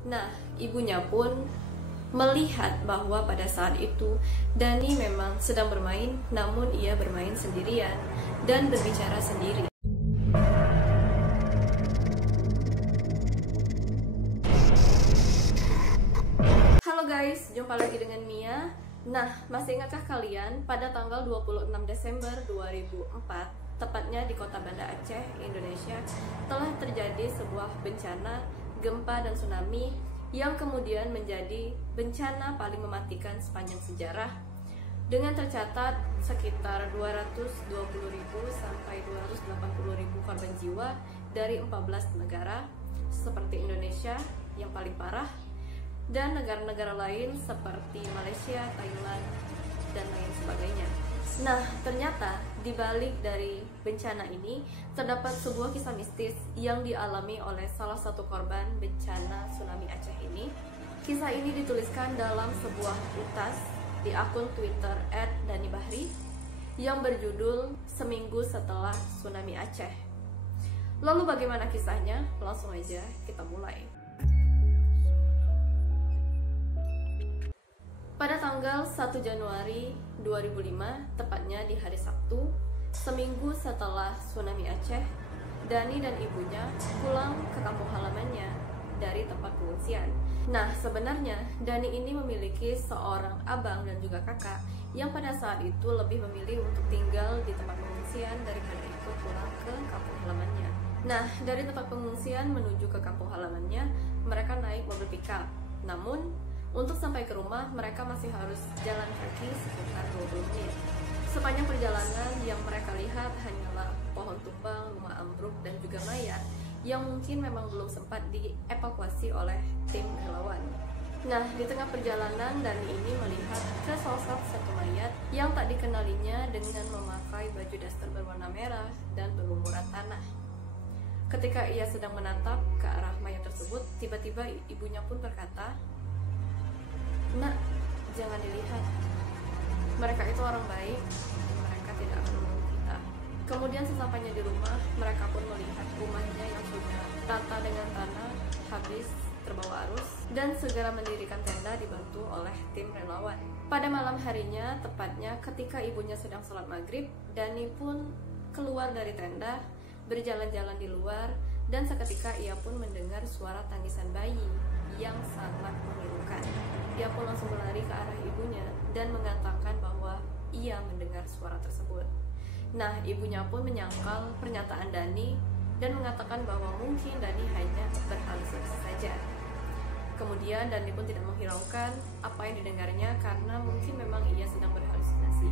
Nah, ibunya pun melihat bahwa pada saat itu Dani memang sedang bermain, namun ia bermain sendirian dan berbicara sendiri. Halo guys, jumpa lagi dengan Mia. Nah, masih ingatkah kalian pada tanggal 26 Desember 2004, tepatnya di kota Banda Aceh, Indonesia, telah terjadi sebuah bencana gempa dan tsunami yang kemudian menjadi bencana paling mematikan sepanjang sejarah, dengan tercatat sekitar 220.000 sampai 280.000 korban jiwa dari 14 negara seperti Indonesia yang paling parah, dan negara-negara lain seperti Malaysia, Thailand, dan lain sebagainya. Nah, ternyata di balik dari bencana ini terdapat sebuah kisah mistis yang dialami oleh salah satu korban bencana tsunami Aceh ini. Kisah ini dituliskan dalam sebuah utas di akun Twitter @danibahri yang berjudul Seminggu Setelah Tsunami Aceh. Lalu bagaimana kisahnya? Langsung aja kita mulai. Pada tanggal 1 Januari 2005, tepatnya di hari Sabtu, seminggu setelah tsunami Aceh, Dani dan ibunya pulang ke kampung halamannya dari tempat pengungsian. Nah, sebenarnya Dani ini memiliki seorang abang dan juga kakak yang pada saat itu lebih memilih untuk tinggal di tempat pengungsian daripada ikut pulang ke kampung halamannya. Nah, dari tempat pengungsian menuju ke kampung halamannya, mereka naik mobil pickup. Namun, untuk sampai ke rumah, mereka masih harus jalan kaki sekitar 20 menit. Sepanjang perjalanan yang mereka lihat hanyalah pohon tumbang, rumah ambruk, dan juga mayat yang mungkin memang belum sempat dievakuasi oleh tim relawan. Nah, di tengah perjalanan, Dani ini melihat sesosok satu mayat yang tak dikenalinya dengan memakai baju daster berwarna merah dan berlumuran tanah. Ketika ia sedang menatap ke arah mayat tersebut, tiba-tiba ibunya pun berkata, "Nak, jangan dilihat. Mereka itu orang baik. Mereka tidak akan mengganggu kita." Kemudian sesampainya di rumah, mereka pun melihat rumahnya yang sudah rata dengan tanah, habis terbawa arus, dan segera mendirikan tenda dibantu oleh tim relawan. Pada malam harinya, tepatnya ketika ibunya sedang sholat maghrib, Dani pun keluar dari tenda, berjalan-jalan di luar, dan seketika ia pun mendengar suara tangisan bayi yang sangat memilukan. Dia pun langsung berlari ke arah ibunya dan mengatakan bahwa ia mendengar suara tersebut. Nah, ibunya pun menyangkal pernyataan Dani dan mengatakan bahwa mungkin Dani hanya berhalusinasi saja. Kemudian Dani pun tidak menghiraukan apa yang didengarnya karena mungkin memang ia sedang berhalusinasi.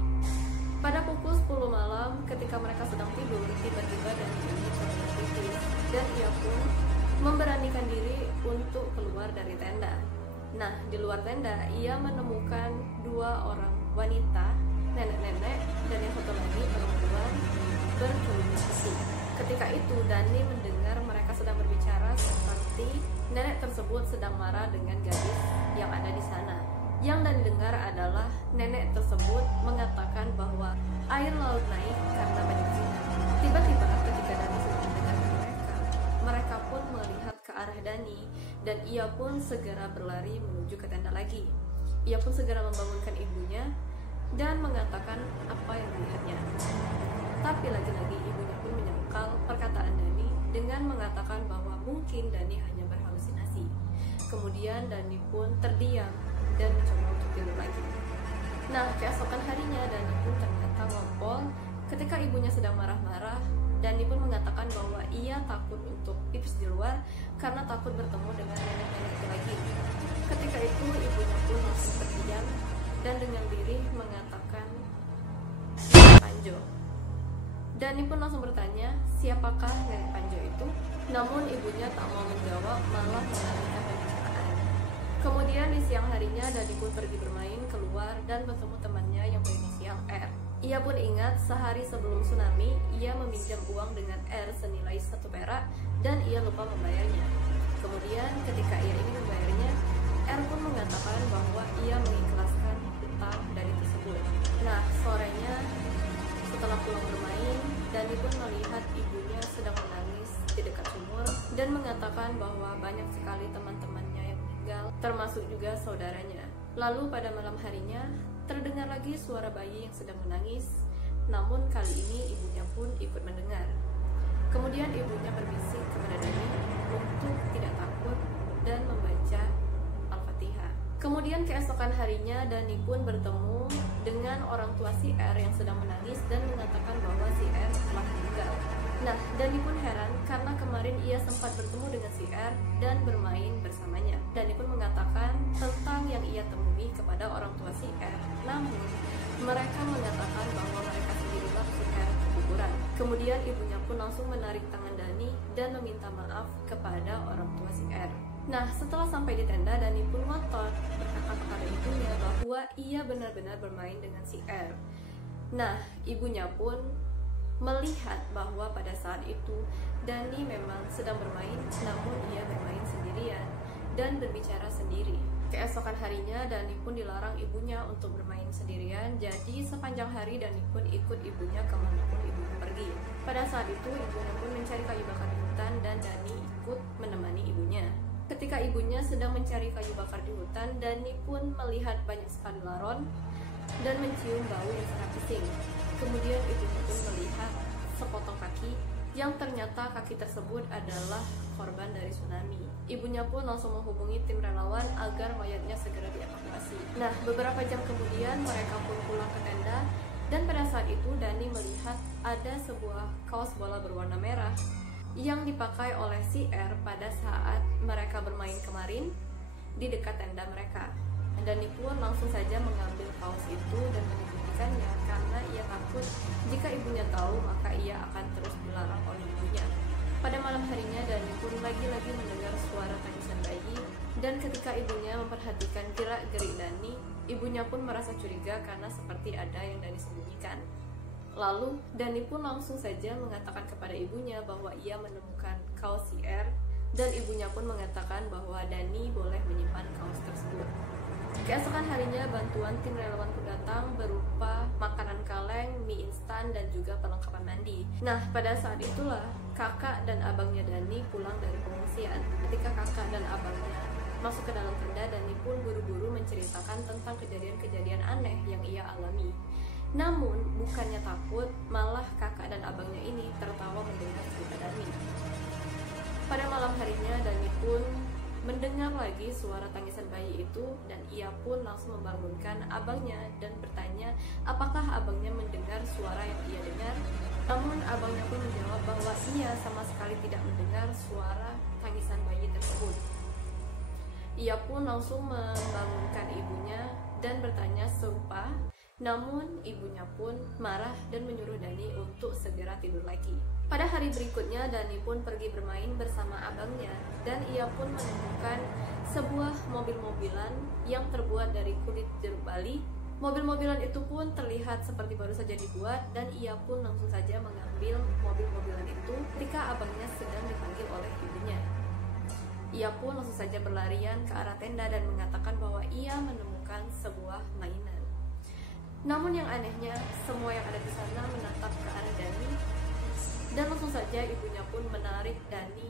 Pada pukul 10 malam ketika mereka sedang tidur, tiba-tiba Dani ini terlihat kritis dan ia pun memberanikan diri untuk keluar dari tenda. Nah, di luar tenda ia menemukan dua orang wanita, nenek-nenek, dan yang satu lagi perempuan berkerudung putih. Ketika itu Dani mendengar mereka sedang berbicara seperti nenek tersebut sedang marah dengan gadis yang ada di sana. Yang Dani dengar adalah nenek tersebut mengatakan bahwa air laut naik karena banyak zina. Tiba-tiba ketika Dani sedang mendengarkan mereka pun melihat ke arah Dani dan ia pun segera berlari menuju ke tenda lagi. Ia pun segera membangunkan ibunya dan mengatakan apa yang dilihatnya. Tapi lagi-lagi ibunya pun menyangkal perkataan Dani dengan mengatakan bahwa mungkin Dani hanya berhalusinasi. Kemudian Dani pun terdiam dan mencoba untuk tidur lagi. Nah, keesokan harinya Dani pun ternyata ngompol ketika ibunya sedang marah-marah. Dani pun mengatakan bahwa ia takut untuk pipis di luar karena takut bertemu dengan nenek-nenek itu lagi. Ketika itu ibunya pun langsung terdiam dan dengan diri mengatakan Panjo. Dani pun langsung bertanya siapakah nenek Panjo itu, namun ibunya tak mau menjawab, malah mengalihkan pembicaraan. Kemudian di siang harinya Dani pun pergi bermain keluar dan bertemu temannya yang berinisial R. Ia pun ingat sehari sebelum tsunami ia meminjam uang dengan R senilai 1 perak dan ia lupa membayarnya. Kemudian ketika ia ingin membayarnya, R pun mengatakan bahwa ia mengikhlaskan hutang dari tersebut. Nah, sorenya setelah pulang bermain, Dani pun melihat ibunya sedang menangis di dekat sumur dan mengatakan bahwa banyak sekali teman-temannya yang termasuk juga saudaranya. Lalu pada malam harinya terdengar lagi suara bayi yang sedang menangis, namun kali ini ibunya pun ikut mendengar. Kemudian ibunya berbisik kepada Dani untuk tidak takut dan membaca Al-Fatihah. Kemudian keesokan harinya Dani pun bertemu dengan orang tua si R yang sedang menangis dan mengatakan bahwa si R telah meninggal. Nah, Dani pun heran karena kemarin ia sempat bertemu dengan si R dan bermain bersamanya. Dani pun mengatakan tentang yang ia temui kepada orang tua si R. Namun, mereka mengatakan bahwa mereka sendirilah si R keguguran. Kemudian ibunya pun langsung menarik tangan Dani dan meminta maaf kepada orang tua si R. Nah, setelah sampai di tenda, Dani pun ngotot berkata kepada ibunya bahwa ia benar-benar bermain dengan si R. Nah, ibunya pun melihat bahwa pada saat itu Dani memang sedang bermain, namun ia bermain sendirian dan berbicara sendiri. Keesokan harinya Dani pun dilarang ibunya untuk bermain sendirian, jadi sepanjang hari Dani pun ikut ibunya kemanapun ibunya pergi. Pada saat itu ibunya pun mencari kayu bakar di hutan dan Dani ikut menemani ibunya. Ketika ibunya sedang mencari kayu bakar di hutan, Dani pun melihat banyak sekali laron dan mencium bau yang sangat pesing. Kemudian ibunya pun melihat sepotong kaki yang ternyata kaki tersebut adalah korban dari tsunami. Ibunya pun langsung menghubungi tim relawan agar mayatnya segera dievakuasi. Nah, beberapa jam kemudian mereka pun pulang ke tenda dan pada saat itu Dani melihat ada sebuah kaos bola berwarna merah yang dipakai oleh si R pada saat mereka bermain kemarin di dekat tenda mereka. Dani pun langsung saja mengambil kaos itu dan menyembunyikannya karena ia takut jika ibunya tahu maka ia akan terus dilarang oleh ibunya. Pada malam harinya Dani pun lagi-lagi mendengar suara tangisan bayi dan ketika ibunya memperhatikan gerak-gerik Dani, ibunya pun merasa curiga karena seperti ada yang Dani sembunyikan. Lalu Dani pun langsung saja mengatakan kepada ibunya bahwa ia menemukan kaos si R dan ibunya pun mengatakan bahwa Dani boleh menyimpan kaos tersebut. Keesokan harinya bantuan tim relawan pun datang berupa makanan kaleng, mie instan, dan juga perlengkapan mandi. Nah, pada saat itulah kakak dan abangnya Dani pulang dari pengungsian. Ketika kakak dan abangnya masuk ke dalam tenda, Dani pun buru-buru menceritakan tentang kejadian-kejadian aneh yang ia alami. Namun, bukannya takut, malah kakak dan abangnya ini tertawa mendengar cerita Dani. Pada malam harinya, Dani pun mendengar lagi suara tangisan bayi itu dan ia pun langsung membangunkan abangnya dan bertanya apakah abangnya mendengar suara yang ia dengar. Namun abangnya pun menjawab bahwa ia sama sekali tidak mendengar suara tangisan bayi tersebut. Ia pun langsung membangunkan ibunya dan bertanya serupa, namun ibunya pun marah dan menyuruh Dani untuk segera tidur lagi. Pada hari berikutnya Dani pun pergi bermain bersama abangnya dan ia pun menemukan sebuah mobil-mobilan yang terbuat dari kulit jeruk bali. Mobil-mobilan itu pun terlihat seperti baru saja dibuat dan ia pun langsung saja mengambil mobil-mobilan itu ketika abangnya sedang dipanggil oleh ibunya. Ia pun langsung saja berlarian ke arah tenda dan mengatakan bahwa ia menemukan sebuah mainan. Namun yang anehnya, semua yang ada di sana menatap ke arah Dani dan langsung saja ibunya pun menarik Dani,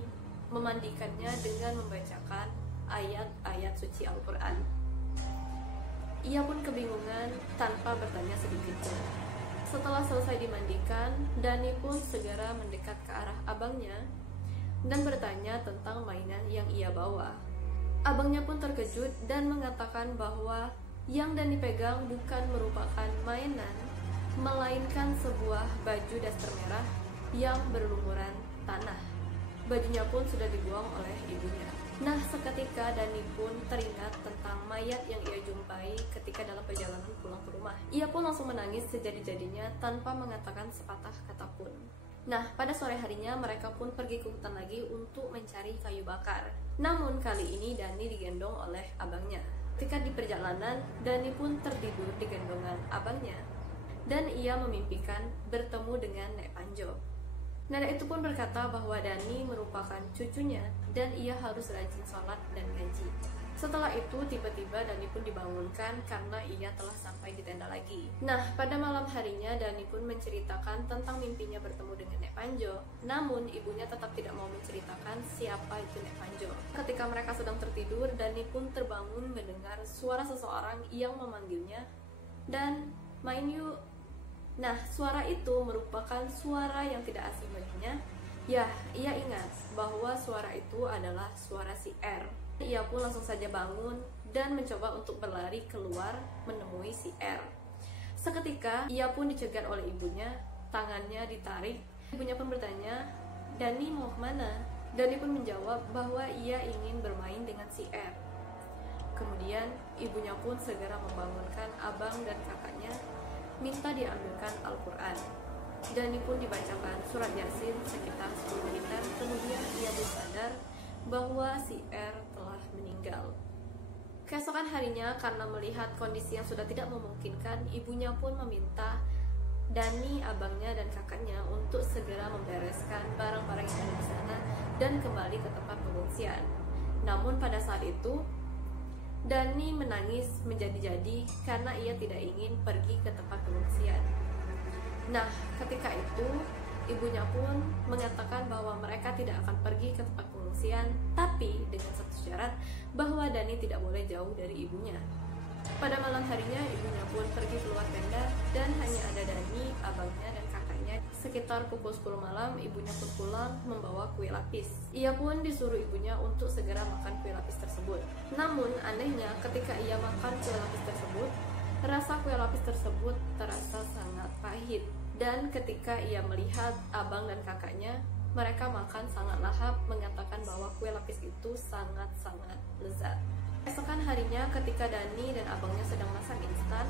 memandikannya dengan membacakan ayat-ayat suci Al-Quran. Ia pun kebingungan tanpa bertanya sedikit pun. Setelah selesai dimandikan, Dani pun segera mendekat ke arah abangnya dan bertanya tentang mainan yang ia bawa. Abangnya pun terkejut dan mengatakan bahwa yang Dani pegang bukan merupakan mainan, melainkan sebuah baju daster merah yang berlumuran tanah. Bajunya pun sudah dibuang oleh ibunya. Nah, seketika Dani pun teringat tentang mayat yang ia jumpai ketika dalam perjalanan pulang ke rumah. Ia pun langsung menangis sejadi-jadinya tanpa mengatakan sepatah kata pun. Nah, pada sore harinya mereka pun pergi ke hutan lagi untuk mencari kayu bakar. Namun kali ini Dani digendong oleh abangnya. Ketika di perjalanan, Dani pun tertidur di gendongan abangnya dan ia memimpikan bertemu dengan Nek Panjo. Nenek itu pun berkata bahwa Dani merupakan cucunya dan ia harus rajin sholat dan ngaji. Setelah itu tiba-tiba Dani pun dibangunkan karena ia telah sampai di tenda lagi. Nah, pada malam harinya Dani pun menceritakan tentang mimpinya bertemu dengan Nek Panjo. Namun ibunya tetap tidak mau menceritakan siapa itu Nek Panjo. Ketika mereka sedang tertidur, Dani pun terbangun mendengar suara seseorang yang memanggilnya dan main yuk. Nah, suara itu merupakan suara yang tidak asing baginya. Ya, ia ingat bahwa suara itu adalah suara si R. Ia pun langsung saja bangun dan mencoba untuk berlari keluar menemui si R. Seketika, ia pun dicegat oleh ibunya, tangannya ditarik. Ibunya pun bertanya, "Dani mau kemana?" Dani pun menjawab bahwa ia ingin bermain dengan si R. Kemudian, ibunya pun segera membangunkan abang dan kakaknya, minta diambilkan Al-Quran. Dani pun dibacakan surat Yasin sekitar 10 menitan, kemudian ia pun sadar bahwa si R telah meninggal. Keesokan harinya, karena melihat kondisi yang sudah tidak memungkinkan, ibunya pun meminta Dani, abangnya, dan kakaknya untuk segera membereskan barang-barang yang ada di sana dan kembali ke tempat pengungsian. Namun pada saat itu, Dani menangis menjadi-jadi karena ia tidak ingin pergi ke tempat pengungsian. Nah, ketika itu, ibunya pun mengatakan bahwa mereka tidak akan pergi ke tempat pengungsian, tapi dengan satu syarat bahwa Dani tidak boleh jauh dari ibunya. Pada malam harinya, ibunya pun pergi keluar tenda dan hanya ada Dani, abangnya, dan kakaknya. Sekitar pukul 10 malam, ibunya pun pulang membawa kue lapis. Ia pun disuruh ibunya untuk segera makan kue lapis tersebut. Namun, anehnya ketika ia makan kue lapis tersebut, rasa kue lapis tersebut terasa sangat pahit. Dan ketika ia melihat abang dan kakaknya, mereka makan sangat lahap, mengatakan bahwa kue lapis itu sangat-sangat lezat. Esokan harinya ketika Dani dan abangnya sedang masak instan,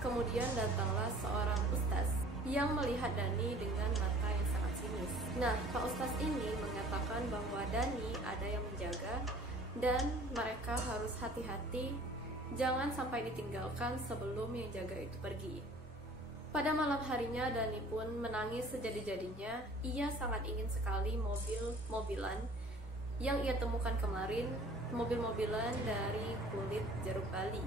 kemudian datanglah seorang ustaz yang melihat Dani dengan mata yang sangat sinis. Nah, Pak Ustaz ini mengatakan bahwa Dani ada yang menjaga dan mereka harus hati-hati, jangan sampai ditinggalkan sebelum yang jaga itu pergi. Pada malam harinya, Dani pun menangis sejadi-jadinya. Ia sangat ingin sekali mobil-mobilan yang ia temukan kemarin, mobil-mobilan dari kulit jeruk bali.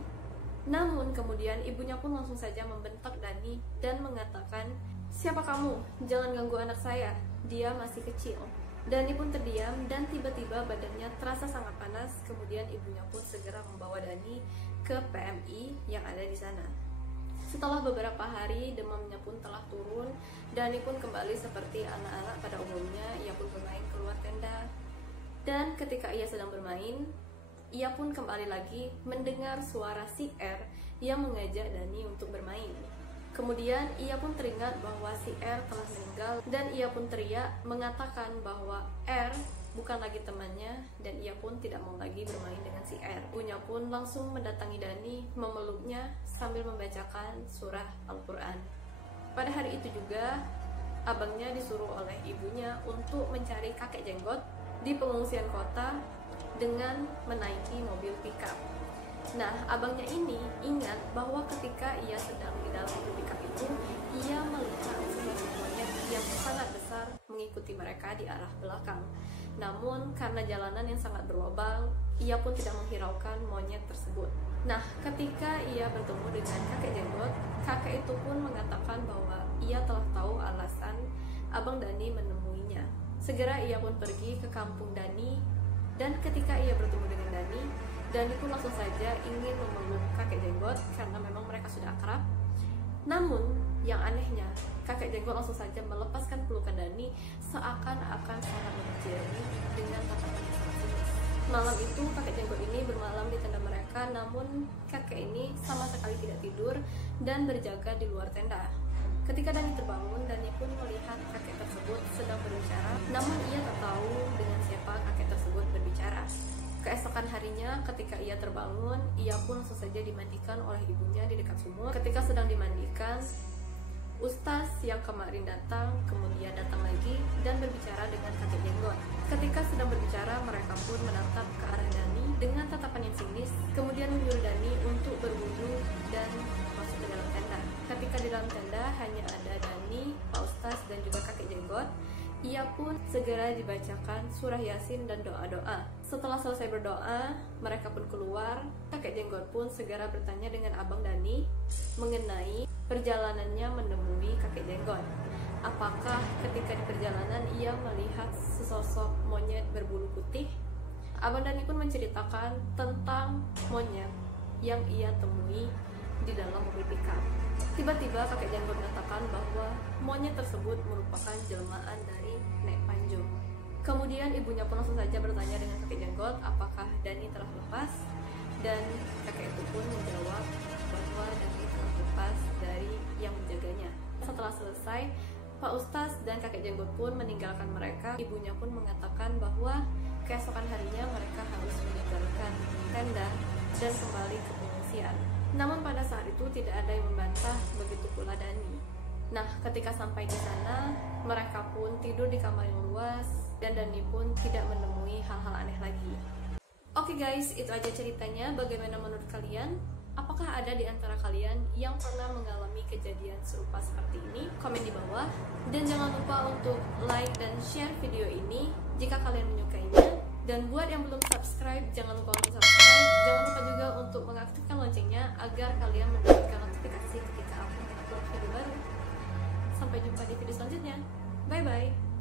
Namun kemudian ibunya pun langsung saja membentak Dani dan mengatakan, "Siapa kamu? Jangan ganggu anak saya, dia masih kecil." Dani pun terdiam dan tiba-tiba badannya terasa sangat panas. Kemudian ibunya pun segera membawa Dani ke PMI yang ada di sana. Setelah beberapa hari, demamnya pun telah turun. Dani pun kembali seperti anak-anak pada umumnya. Ia pun bermain keluar tenda. Dan ketika ia sedang bermain, ia pun kembali lagi mendengar suara si R yang mengajak Dani untuk bermain. Kemudian ia pun teringat bahwa si R telah meninggal dan ia pun teriak mengatakan bahwa R bukan lagi temannya dan ia pun tidak mau lagi bermain dengan si R. Ibunya pun langsung mendatangi Dani, memeluknya sambil membacakan surah Al-Quran. Pada hari itu juga, abangnya disuruh oleh ibunya untuk mencari kakek jenggot di pengungsian kota dengan menaiki mobil pickup. Nah, abangnya ini ingat bahwa ketika ia sedang di dalam mobil pickup itu, ia melihat seekor monyet yang sangat besar mengikuti mereka di arah belakang. Namun, karena jalanan yang sangat berlobang, ia pun tidak menghiraukan monyet tersebut. Nah, ketika ia bertemu dengan kakek jenggot, kakek itu pun mengatakan bahwa ia telah tahu alasan abang Dani menemuinya. Segera ia pun pergi ke kampung Dani, dan ketika ia bertemu dengan Dani pun langsung saja ingin memeluk kakek jenggot karena memang mereka sudah akrab. Namun, yang anehnya, kakek jenggot langsung saja melepaskan pelukan Dani seakan-akan sangat membenci Dani dengan tatapan yang sangat sinis. Malam itu, kakek jenggot ini bermalam di tenda mereka, namun kakek ini sama sekali tidak tidur dan berjaga di luar tenda. Ketika Dani terbangun, Dani pun melihat kakek tersebut sedang berbicara, namun ia tak tahu dengan siapa kakek tersebut berbicara. Keesokan harinya, ketika ia terbangun, ia pun langsung saja dimandikan oleh ibunya di dekat sumur. Ketika sedang dimandikan, ustaz yang kemarin datang kemudian datang lagi dan berbicara dengan kakek jenggot. Ketika sedang berbicara, mereka pun menatap ke arah Dani dengan tatapan yang sinis, kemudian menyuruh Dani untuk berwudu dan masuk ke dalam tenda. Ketika di dalam tenda hanya ada Dani, Pak Ustaz, dan juga kakek jenggot, ia pun segera dibacakan surah Yasin dan doa-doa. Setelah selesai berdoa, mereka pun keluar. Kakek Jenggot pun segera bertanya dengan Abang Dani mengenai perjalanannya menemui kakek Jenggot. Apakah ketika di perjalanan ia melihat sesosok monyet berbulu putih? Abang Dani pun menceritakan tentang monyet yang ia temui di dalam mobil pickup. Tiba-tiba kakek Jenggot mengatakan bahwa monyet tersebut merupakan jelmaan dari Nek Panjo. Kemudian ibunya pun langsung saja bertanya dengan kakek Jenggot apakah Dani telah lepas, dan kakek itu pun menjawab bahwa Dani telah lepas dari yang menjaganya. Setelah selesai, Pak Ustaz dan kakek Jenggot pun meninggalkan mereka. Ibunya pun mengatakan bahwa keesokan harinya mereka harus meninggalkan tenda dan kembali ke pengungsian. Namun pada saat itu tidak ada yang membantah, begitu pula Dani. Nah, ketika sampai di sana, mereka pun tidur di kamar yang luas dan Dani pun tidak menemui hal-hal aneh lagi. Oke guys, itu aja ceritanya. Bagaimana menurut kalian? Apakah ada di antara kalian yang pernah mengalami kejadian serupa seperti ini? Komen di bawah. Dan jangan lupa untuk like dan share video ini jika kalian menyukainya. Dan buat yang belum subscribe, jangan lupa untuk subscribe. Jangan lupa juga untuk mengaktifkan loncengnya agar kalian mendapatkan notifikasi ketika aku upload video baru. Sampai jumpa di video selanjutnya. Bye bye.